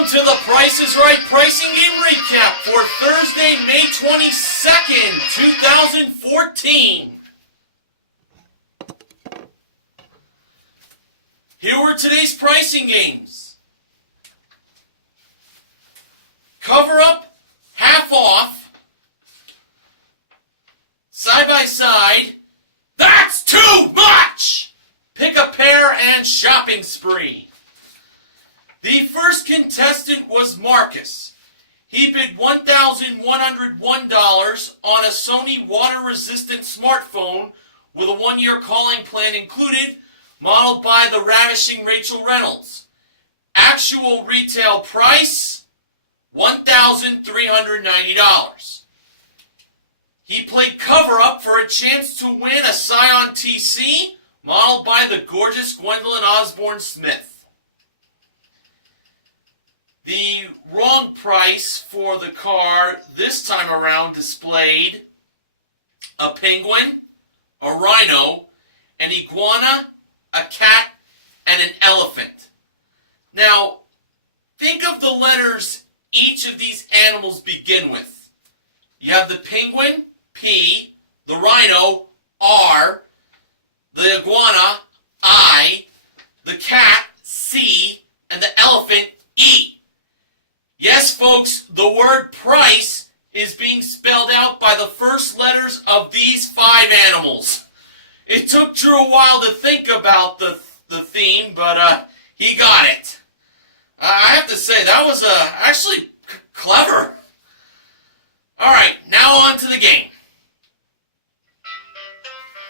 Welcome to the Price is Right Pricing Game Recap for Thursday, May 22nd, 2014. Here were today's pricing games. Cover up, half off, side by side, that's too much! Pick a pair and shopping spree. The first contestant was Marcus. He bid $1,101 on a Sony water-resistant smartphone with a one-year calling plan included, modeled by the ravishing Rachel Reynolds. Actual retail price, $1,390. He played cover-up for a chance to win a Scion TC, modeled by the gorgeous Gwendolyn Osborne Smith. The wrong price for the car this time around displayed a penguin, a rhino, an iguana, a cat, and an elephant. Now, think of the letters each of these animals begin with. You have the penguin, P, the rhino, R, the iguana, I, the cat, C, and the elephant, E. Yes, folks, the word price is being spelled out by the first letters of these 5 animals. It took Drew a while to think about the theme, but he got it. I have to say, that was actually clever. All right, now on to the game.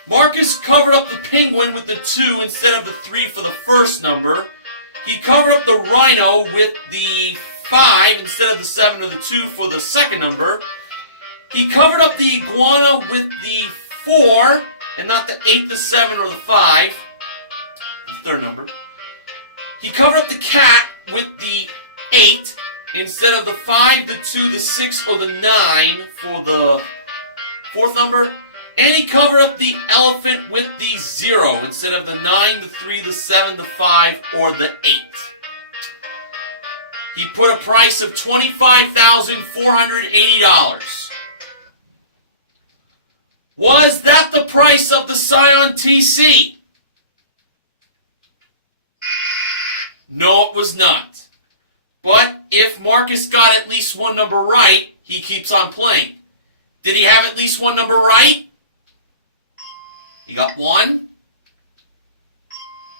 Marcus covered up the penguin with the 2 instead of the 3 for the first number. He covered up the rhino with the 5 instead of the 7 or the 2 for the second number. He covered up the iguana with the 4 and not the 8, the 7, or the 5, the third number. He covered up the cat with the 8 instead of the 5, the 2, the 6, or the 9 for the fourth number. And he covered up the elephant with the 0 instead of the 9, the 3, the 7, the 5, or the 8. He put a price of $25,480. Was that the price of the Scion TC? No, it was not. But if Marcus got at least one number right, he keeps on playing. Did he have at least one number right? He got 1.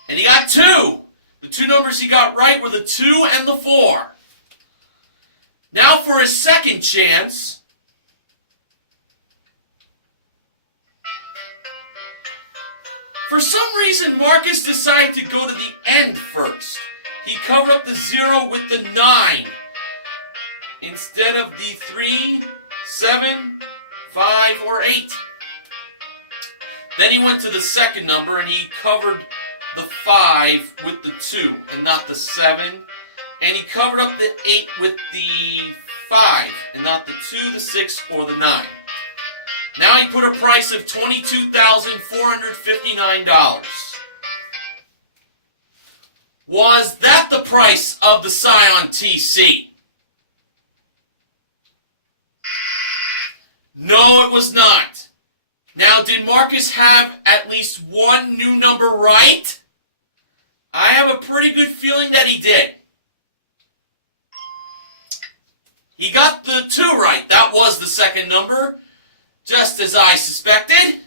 And he got 2. The 2 numbers he got right were the 2 and the 4. Now for his second chance. For some reason, Marcus decided to go to the end first. He covered up the 0 with the 9 instead of the 3, 7, 5, or 8. Then he went to the second number and he covered the 5 with the 2 and not the 7. And he covered up the 8 with the 5 and not the 2, the 6, or the 9. Now he put a price of $22,459. Was that the price of the Scion TC? No, it was not. Now, did Marcus have at least one new number right? I have a pretty good feeling that he did. He got the 2 right. That was the second number, just as I suspected.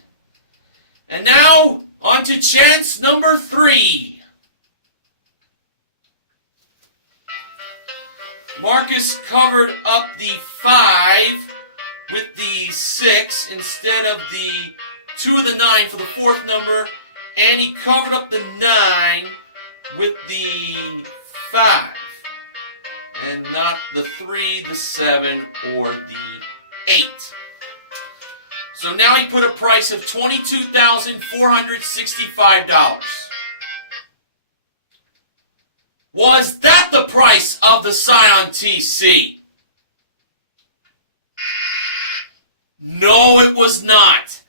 And now, on to chance number 3. Marcus covered up the 5 with the 6 instead of the 2 of the 9 for the fourth number, and he covered up the 9 with the 5, and not the 3, the 7, or the 8. So now he put a price of $22,465. Was that the price of the Scion TC? No, it was not.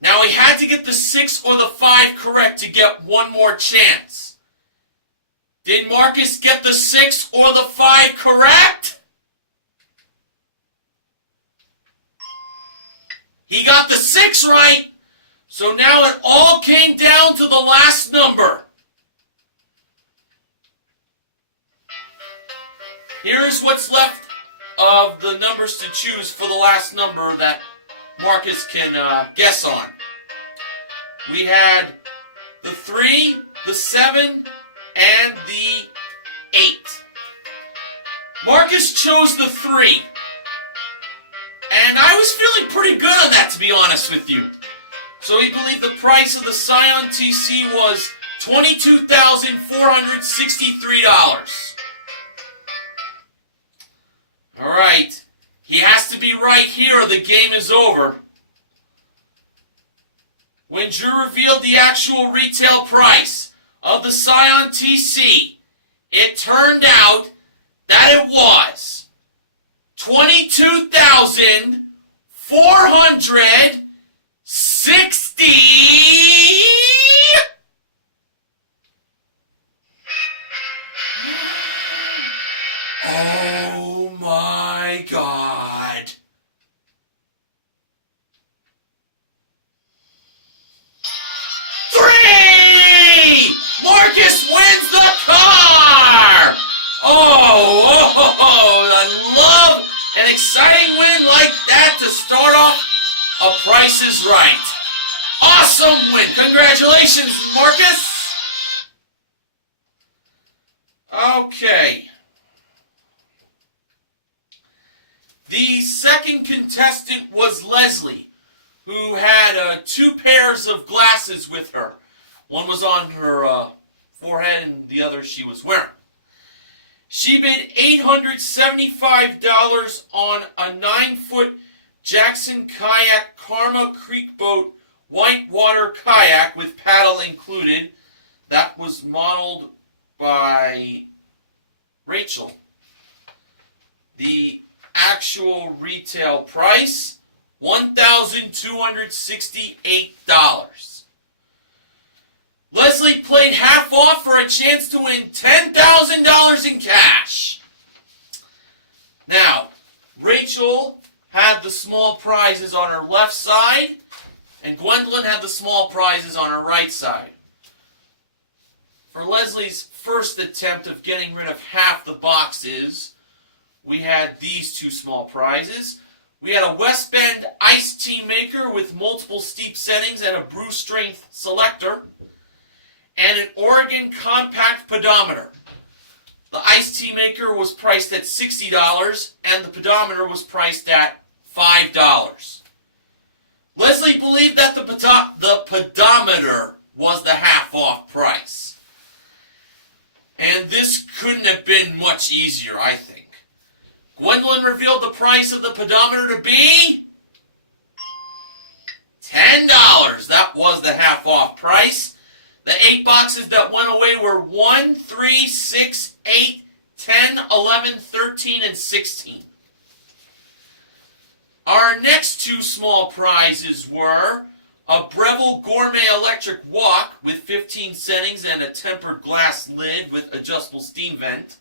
Now he had to get the 6 or the 5 correct to get one more chance. Did Marcus get the 6 or the 5 correct? He got the 6 right. So now it all came down to the last number. Here's what's left of the numbers to choose for the last number that Marcus can guess on. We had the 3, the 7, and the 8. Marcus chose the 3. And I was feeling pretty good on that, to be honest with you. So he believed the price of the Scion TC was $22,463. Alright, he has to be right here or the game is over. When Drew revealed the actual retail price of the Scion TC, it turned out that it was $22,460. Oh my God. Three! Marcus wins the car! I love an exciting win like that to start off a Price is Right. Awesome win! Congratulations, Marcus! Okay. The second contestant was Leslie, who had 2 pairs of glasses with her. One was on her forehead and the other she was wearing. She bid $875 on a 9-foot Jackson Kayak Karma Creek Boat whitewater kayak with paddle included. That was modeled by Rachel. The actual retail price, $1,268. Leslie played half off for a chance to win $10,000 in cash. Now, Rachel had the small prizes on her left side, and Gwendolyn had the small prizes on her right side. For Leslie's first attempt of getting rid of half the boxes, we had these 2 small prizes. We had a West Bend iced tea maker with multiple steep settings and a brew strength selector, and an Oregon compact pedometer. The iced tea maker was priced at $60, and the pedometer was priced at $5. Leslie believed that the pedometer was the half-off price. And this couldn't have been much easier, I think. Gwendolyn revealed the price of the pedometer to be $10. That was the half-off price. The 8 boxes that went away were 1, 3, 6, 8, 10, 11, 13, and 16. Our next 2 small prizes were a Breville Gourmet Electric Wok with 15 settings and a tempered glass lid with adjustable steam vent,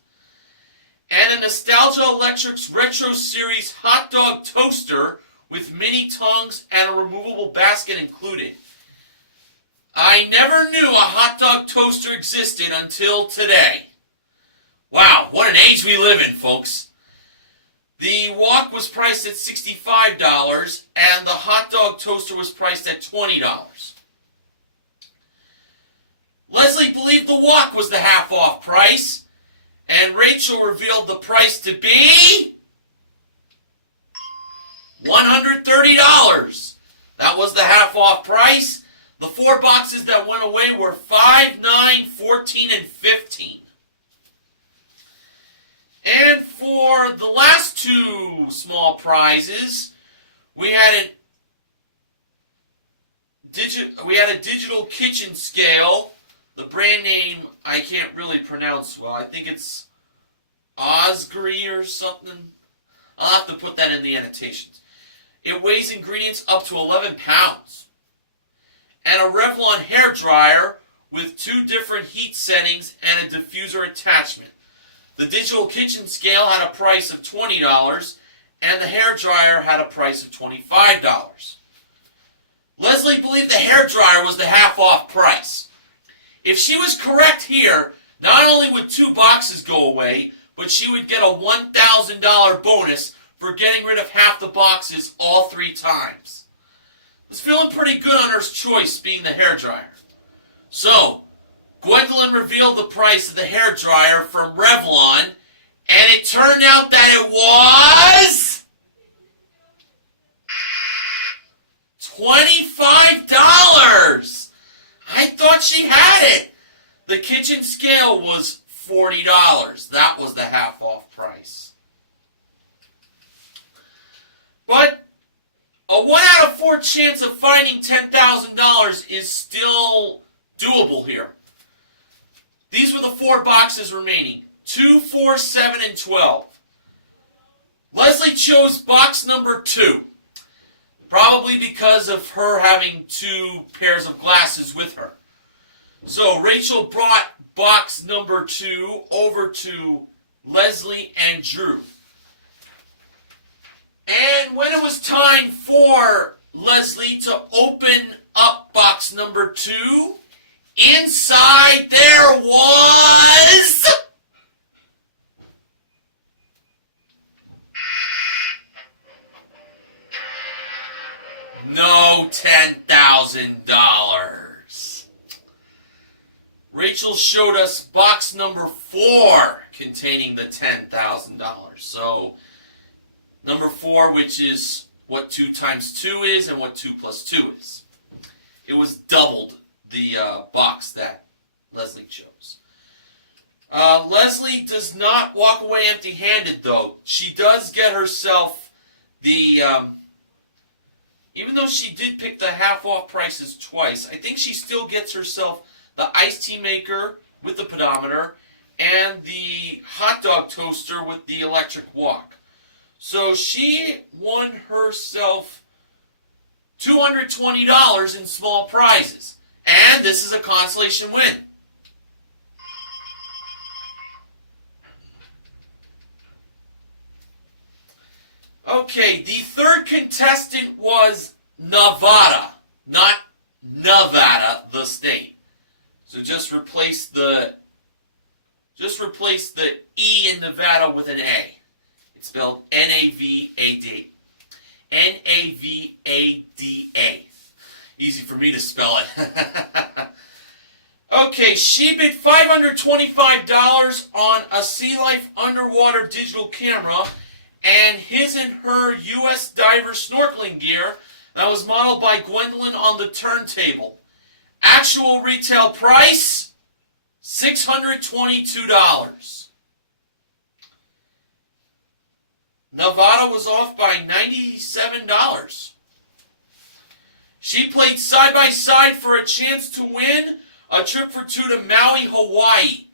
and a Nostalgia Electrics Retro Series hot dog toaster with mini tongs and a removable basket included. I never knew a hot dog toaster existed until today. Wow, what an age we live in, folks. The wok was priced at $65, and the hot dog toaster was priced at $20. Leslie believed the wok was the half-off price, and Rachel revealed the price to be $130. That was the half-off price. The 4 boxes that went away were 5, 9, 14, and 15. And for the last 2 small prizes, we had a digital kitchen scale. The brand name I can't really pronounce well. I think it's Osgry or something. I'll have to put that in the annotations. It weighs ingredients up to 11 pounds. And a Revlon hair dryer with 2 different heat settings and a diffuser attachment. The digital kitchen scale had a price of $20, and the hairdryer had a price of $25. Leslie believed the hairdryer was the half-off price. If she was correct here, not only would 2 boxes go away, but she would get a $1,000 bonus for getting rid of half the boxes all 3 times. Was feeling pretty good on her choice being the hairdryer. So, Gwendolyn revealed the price of the hairdryer from Revlon, and it turned out that it was $25. I thought she had it. The kitchen scale was $40. That was the half-off price. But a 1 out of 4 chance of finding $10,000 is still doable here. These were the 4 boxes remaining. 2, 4, 7, and 12. Leslie chose box number 2. Probably because of her having 2 pairs of glasses with her. So Rachel brought box number 2 over to Leslie and Drew. And when it was time for Leslie to open up box number 2, inside there was no $10,000. Rachel showed us box number 4 containing the $10,000. So number 4, which is what 2 times 2 is and what 2 plus 2 is. It was doubled the box that Leslie chose. Leslie does not walk away empty-handed, though. She does get herself the, even though she did pick the half-off prices twice, I think she still gets herself the iced tea maker with the pedometer and the hot dog toaster with the electric wok. So she won herself $220 in small prizes. And this is a consolation win. Okay, the third contestant was Nevada, not Nevada, the state. So just replace the E in Nevada with an A. It's spelled N-A-V-A-D. N-A-V-A-D-A. Easy for me to spell it. Okay, she bid $525 on a Sea Life underwater digital camera and his and her U.S. diver snorkeling gear that was modeled by Gwendolyn on the turntable. Actual retail price, $622. Nevada was off by $97. She played side-by-side for a chance to win a trip for 2 to Maui, Hawaii.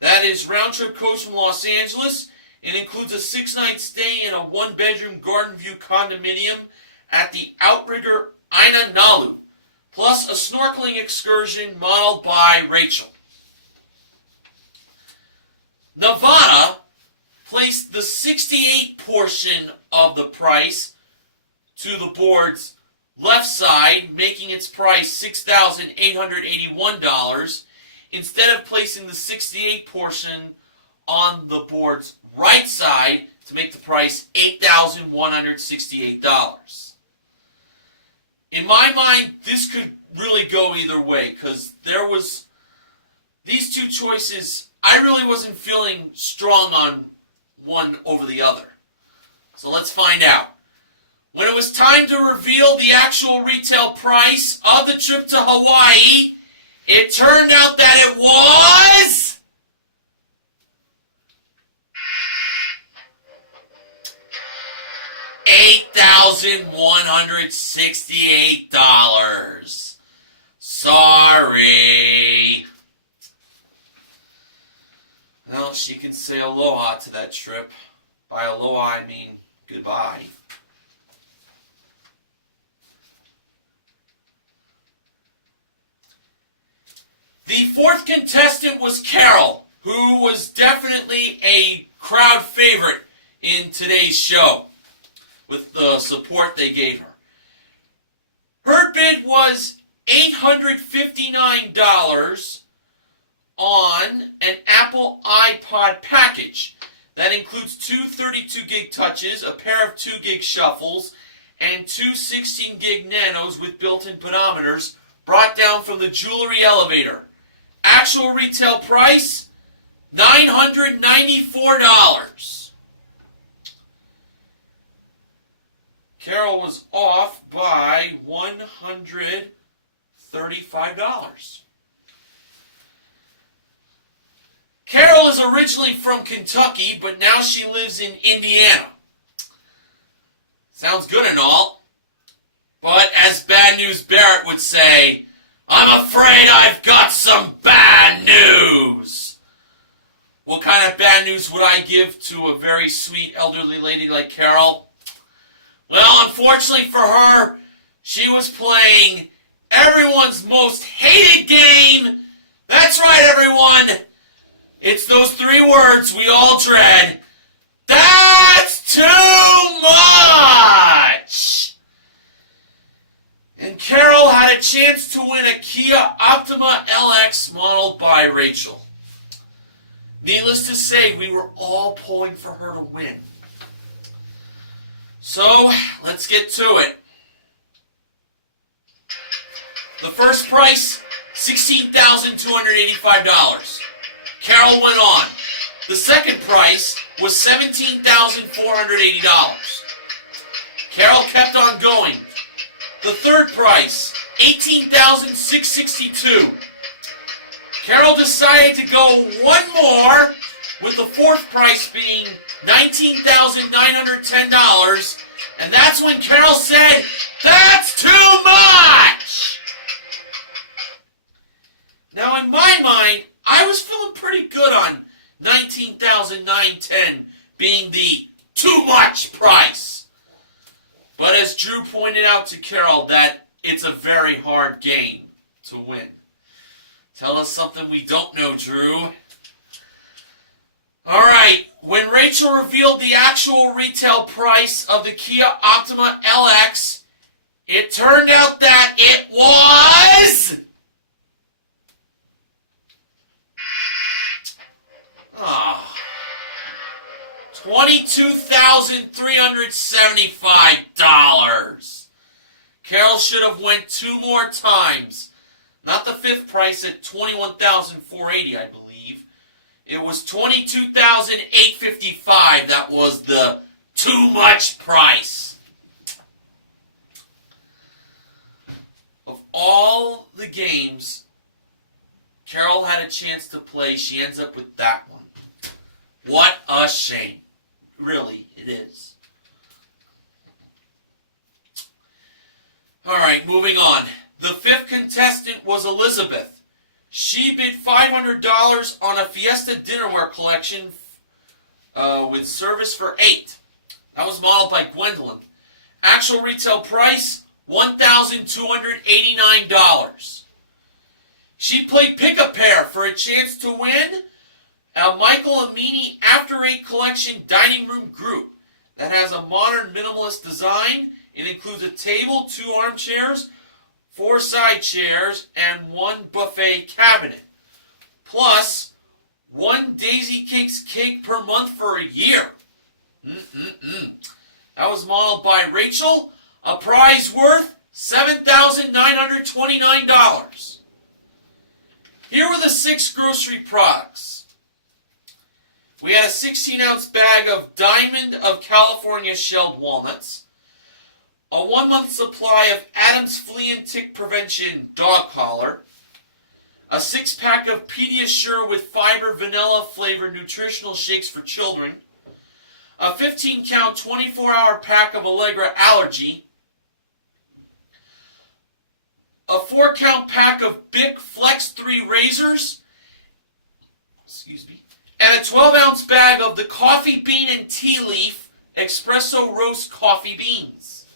That is round-trip coach from Los Angeles. It includes a 6-night stay in a 1-bedroom garden view condominium at the Outrigger Aina Nalu, plus a snorkeling excursion modeled by Rachel. Nevada placed the 68 portion of the price to the board's left side, making its price $6,881, instead of placing the 68 portion on the board's right side to make the price $8,168. In my mind, this could really go either way, because there was these 2 choices. I really wasn't feeling strong on one over the other. So let's find out. When it was time to reveal the actual retail price of the trip to Hawaii, it turned out that it was $8,168. Sorry. Well, she can say aloha to that trip. By aloha, I mean goodbye. The contestant was Carol, who was definitely a crowd favorite in today's show with the support they gave her. Her bid was $859 on an Apple iPod package. That includes two 32 gig touches, a pair of 2 gig shuffles, and two 16 gig nanos with built-in pedometers brought down from the jewelry elevator. Actual retail price, $994. Carol was off by $135. Carol is originally from Kentucky, but now she lives in Indiana. Sounds good and all, but as Bad News Barrett would say, I'm afraid I've got some bad news. What kind of bad news would I give to a very sweet elderly lady like Carol? Well, unfortunately for her, she was playing everyone's most hated game. That's right, everyone. It's those 3 words we all dread. That's too much! And Carol had a chance to win a Kia Optima LX modeled by Rachel. Needless to say, we were all pulling for her to win. So, let's get to it. The first price, $16,285. Carol went on. The second price was $17,480. Carol kept on going. The third price, $18,662. Carol decided to go one more, with the fourth price being $19,910, and that's when Carol said, "That's too much!" Now, in my mind, I was feeling pretty good on $19,910 being the too much price. But as Drew pointed out to Carol, that it's a very hard game to win. Tell us something we don't know, Drew. Alright, when Rachel revealed the actual retail price of the Kia Optima LX, it turned out that it was... $22,375. Carol should have went 2 more times. Not the fifth price at $21,480, I believe. It was $22,855. That was the too much price. Of all the games Carol had a chance to play, she ends up with that one. What a shame. Really, it is. Alright, moving on. The fifth contestant was Elizabeth. She bid $500 on a Fiesta dinnerware collection with service for 8. That was modeled by Gwendolyn. Actual retail price, $1,289. She played Pick-a-Pair for a chance to win a Michael Amini After 8 Collection dining room group that has a modern minimalist design. It includes a table, 2 armchairs, 4 side chairs, and 1 buffet cabinet. Plus, 1 Daisy Cakes cake per month for a year. That was modeled by Rachel. A prize worth $7,929. Here were the 6 grocery products. We had a 16-ounce bag of Diamond of California shelled walnuts, a 1-month supply of Adam's Flea and Tick Prevention dog collar, a 6-pack of Pediasure with fiber vanilla flavored nutritional shakes for children, a 15-count 24-hour pack of Allegra Allergy, a 4-count pack of Bic Flex 3 razors, and a 12-ounce bag of the Coffee Bean and Tea Leaf Espresso Roast Coffee Beans.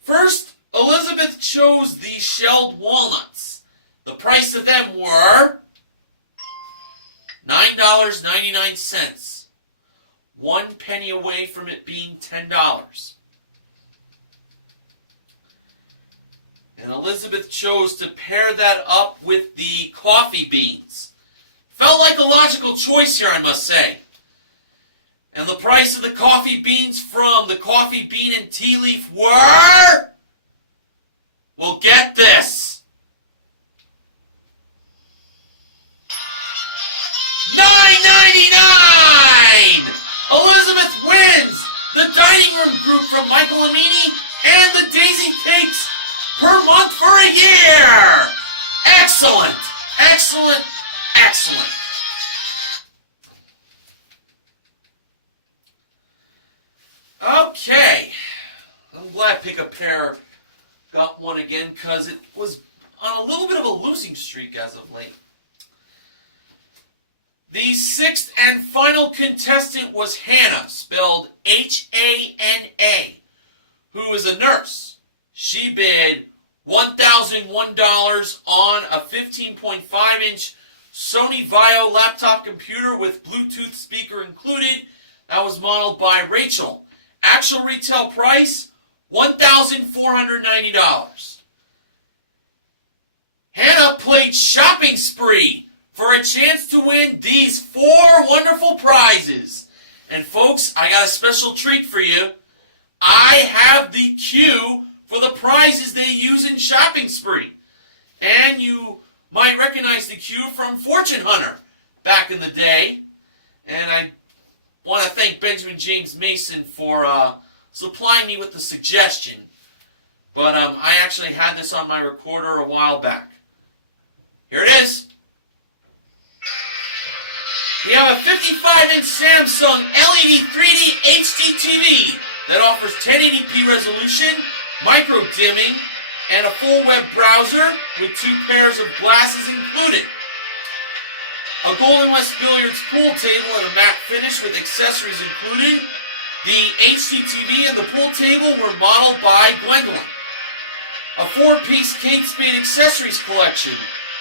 First, Elizabeth chose the shelled walnuts. The price of them were $9.99. 1 penny away from it being $10. And Elizabeth chose to pair that up with the coffee beans. Felt like a logical choice here, I must say. And the price of the coffee beans from the Coffee Bean and Tea Leaf were... Well, get this. $9.99! Elizabeth wins the dining room group from Michael Amini and the Daisy Cakes per month for a year. Excellent, excellent, excellent. Okay, I'm glad Pick a Pair got one again because it was on a little bit of a losing streak as of late. The sixth and final contestant was Hannah, spelled H-A-N-A, who is a nurse. She bid $1,001 on a 15.5-inch Sony Vaio laptop computer with Bluetooth speaker included. That was modeled by Rachel. Actual retail price, $1,490. Hannah played shopping spree for a chance to win these 4 wonderful prizes. And folks, I got a special treat for you. I have the cue for the prizes they use in shopping spree. And you might recognize the cue from Fortune Hunter back in the day. And I want to thank Benjamin James Mason for supplying me with the suggestion. But I actually had this on my recorder a while back. Here it is. We have a 55-inch Samsung LED 3D HD TV that offers 1080p resolution, micro dimming, and a full web browser with 2 pairs of glasses included. A Golden West Billiards pool table and a matte finish with accessories included. The HD TV and the pool table were modeled by Gwendolyn. A 4-piece Kate Spade accessories collection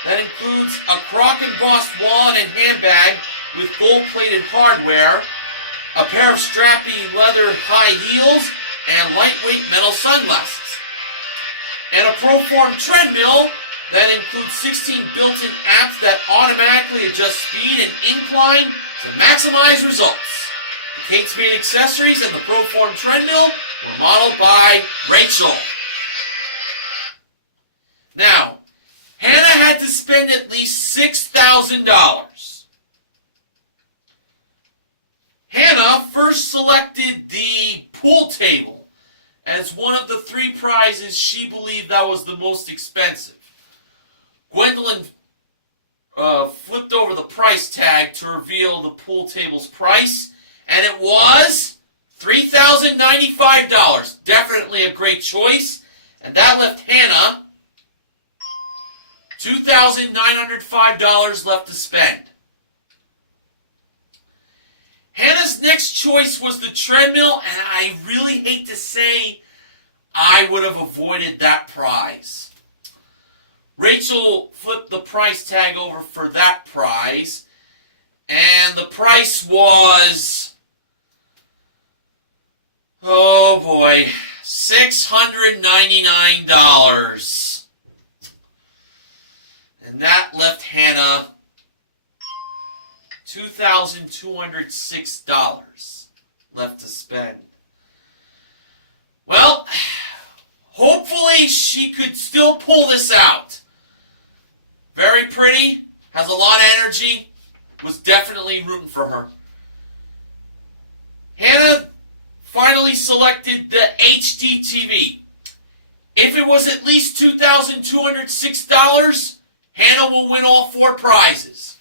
that includes a croc embossed wallet and handbag with gold-plated hardware, a pair of strappy leather high heels, and lightweight metal sunglasses. And a Proform treadmill that includes 16 built-in apps that automatically adjust speed and incline to maximize results. The Kate Spade accessories and the Proform treadmill were modeled by Rachel. Now, Hannah had to spend at least $6,000. Hannah first selected the pool table as one of the 3 prizes she believed that was the most expensive. Gwendolyn flipped over the price tag to reveal the pool table's price, and it was $3,095. Definitely a great choice, and that left Hannah $2,905 left to spend. Hannah's next choice was the treadmill, and I really hate to say I would have avoided that prize. Rachel flipped the price tag over for that prize, and the price was, oh boy, $699. And that left Hannah $2,206 left to spend. Well, hopefully she could still pull this out. Very pretty, has a lot of energy, was definitely rooting for her. Hannah finally selected the HD TV. If it was at least $2,206, Hannah will win all 4 prizes.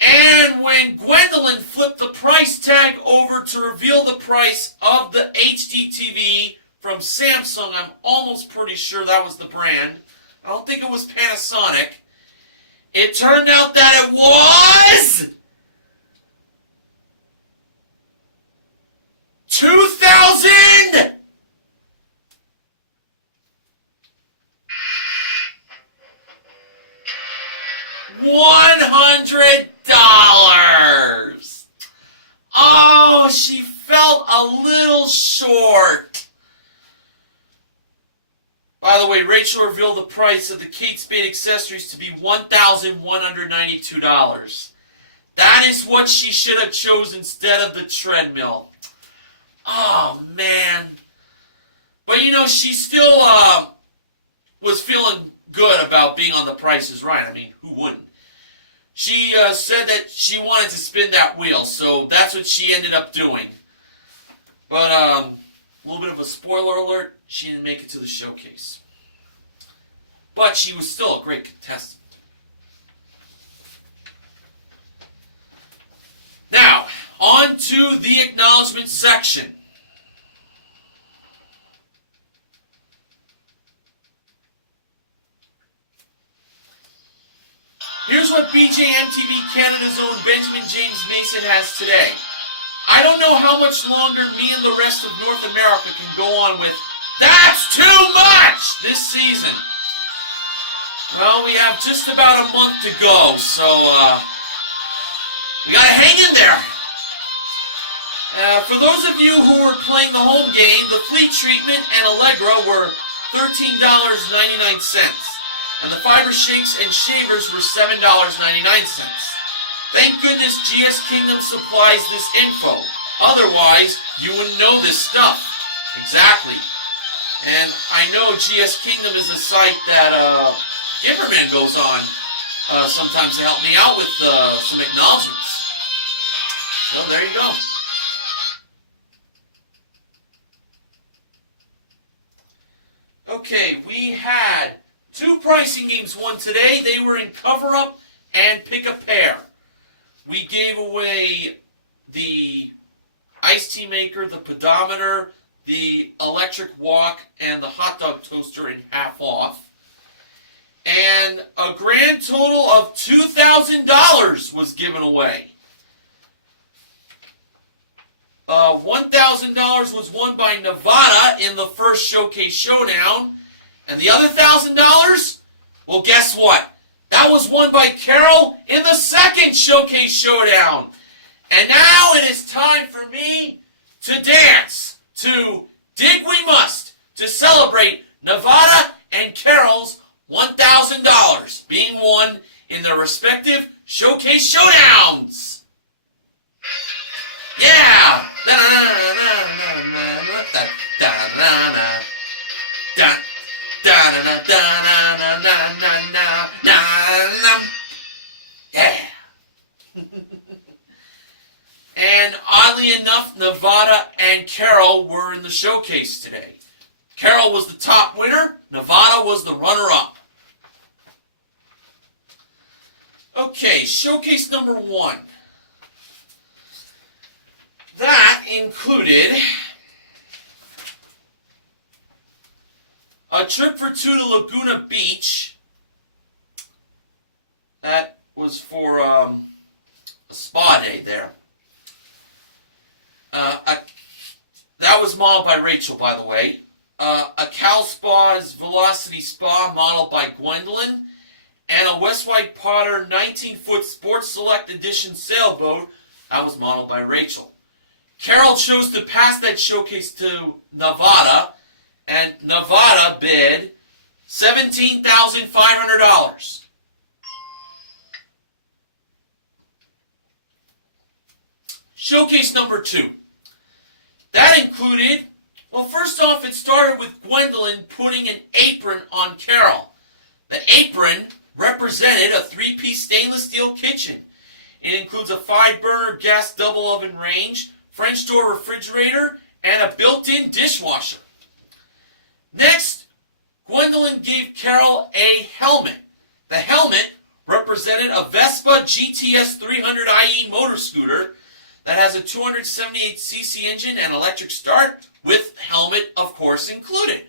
And when Gwendolyn flipped the price tag over to reveal the price of the HD TV from Samsung, I'm almost pretty sure that was the brand. I don't think it was Panasonic. It turned out that it was $2,000 little short. By the way, Rachel revealed the price of the Kate Spade accessories to be $1,192. That is what she should have chosen instead of the treadmill. Oh, man. But, you know, she still was feeling good about being on The Price is Right. I mean, who wouldn't? She said that she wanted to spin that wheel, so that's what she ended up doing. But a little bit of a spoiler alert, she didn't make it to the showcase. But she was still a great contestant. Now, on to the acknowledgement section. Here's what BJMTV Canada's own Benjamin James Mason has today. I don't know how much longer me and the rest of North America can go on with "That's too much" this season. Well, we have just about a month to go, so we gotta hang in there. For those of you who were playing the home game, the Fleet Treatment and Allegra were $13.99. And the Fiber Shakes and Shavers were $7.99. Thank goodness GS Kingdom supplies this info. Otherwise, you wouldn't know this stuff. Exactly. And I know GS Kingdom is a site that Giverman goes on sometimes to help me out with some acknowledgments. So there you go. Okay, we had 2 pricing games won today. They were in Cover Up and Pick a Pair. We gave away the iced tea maker, the pedometer, the electric wok, and the hot dog toaster in half off. And a grand total of $2,000 was given away. $1,000 was won by Nevada in the first Showcase Showdown. And the other $1,000? Well, guess what? That was won by Carol in the second Showcase Showdown. And now it is time for me to dance to Dig We Must to celebrate Nevada and Carol's $1,000 being won in their respective Showcase Showdowns. Yeah! Yeah. And oddly enough, Nevada and Carol were in the showcase today. Carol was the top winner. Nevada was the runner-up. Okay, showcase number 1. That included a trip for 2 to Laguna Beach. That was for a spa day there. That was modeled by Rachel, by the way. A Cal Spa's Velocity Spa modeled by Gwendolyn. And a West White Potter 19-foot Sports Select Edition sailboat. That was modeled by Rachel. Carol chose to pass that showcase to Nevada. And Nevada bid $17,500. Showcase number 2. That included, well, first off, it started with Gwendolyn putting an apron on Carol. The apron represented a 3-piece stainless steel kitchen. It includes a 5-burner gas double oven range, French door refrigerator, and a built-in dishwasher. Next, Gwendolyn gave Carol a helmet. The helmet represented a Vespa GTS 300IE motor scooter that has a 278cc engine and electric start, with helmet, of course, included.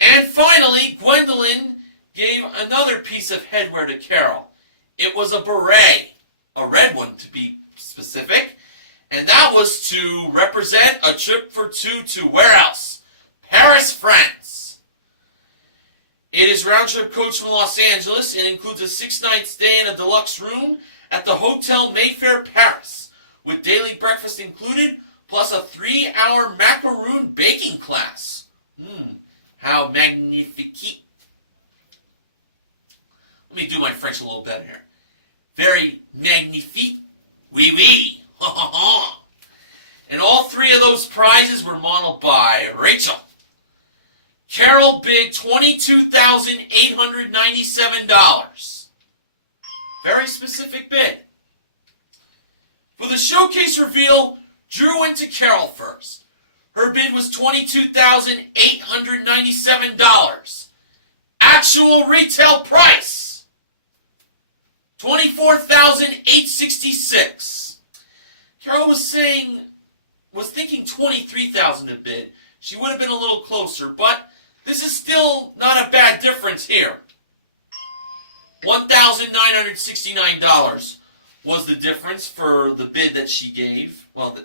And finally, Gwendolyn gave another piece of headwear to Carol. It was a beret, a red one to be specific, and that was to represent a trip for 2 to where else? Paris, France. It is round-trip coach from Los Angeles and includes a 6-night stay in a deluxe room at the Hotel Mayfair, Paris, with daily breakfast included, plus a 3-hour macaroon baking class. How magnifique. Let me do my French a little better here. Very magnifique. Oui, oui. And all 3 of those prizes were modeled by Rachel. Carol bid $22,897. Very specific bid. For the showcase reveal, Drew went to Carol first. Her bid was $22,897. Actual retail price, $24,866. Carol was thinking $23,000 a bid. She would have been a little closer, but this is still not a bad difference here. $1,969 was the difference for the bid that she gave. Well,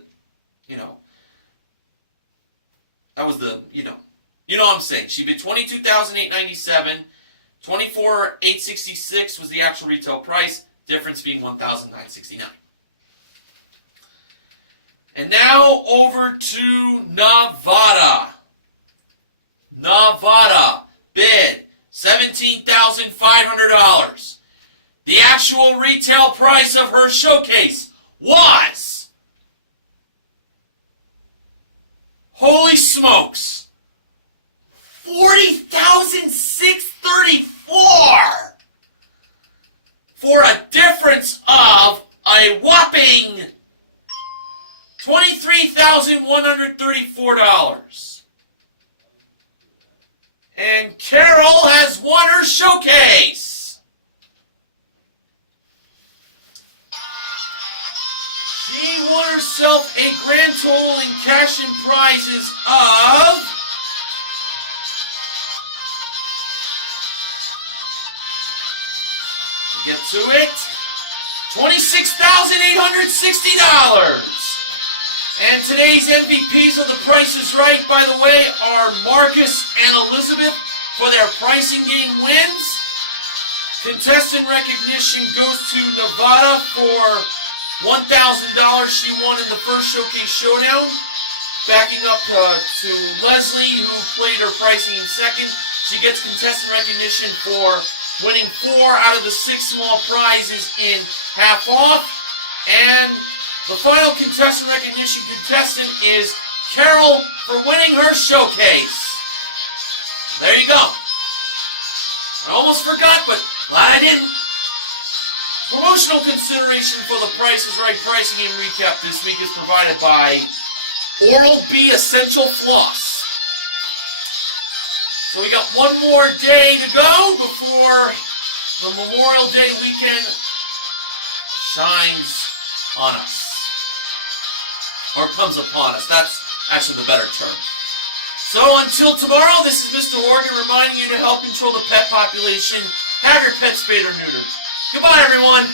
that was the, you know what I'm saying. She bid $22,897. $24,866 was the actual retail price, difference being $1,969. And now over to Nevada. Nevada bid $17,500. The actual retail price of her showcase was, holy smokes, $40,634 for a difference of a whopping $23,134. And Carol has won her showcase. She won herself a grand total in cash and prizes of get to it, $26,860. And today's MVPs of The Price is Right, by the way, are Marcus and Elizabeth for their pricing game wins. Contestant recognition goes to Nevada for $1,000 she won in the first Showcase Showdown. Backing up to Leslie, who played her pricing in second. She gets contestant recognition for winning 4 out of the 6 small prizes in half off. And the final contestant recognition contestant is Carol for winning her showcase. There you go. I almost forgot, but glad I didn't. Promotional consideration for the Price is Right pricing game recap this week is provided by Oral-B Essential Floss. So we got one more day to go before the Memorial Day weekend shines on us. Or comes upon us. That's actually the better term. So until tomorrow, this is Mr. Horgan reminding you to help control the pet population. Have your pet spayed or neutered. Goodbye, everyone.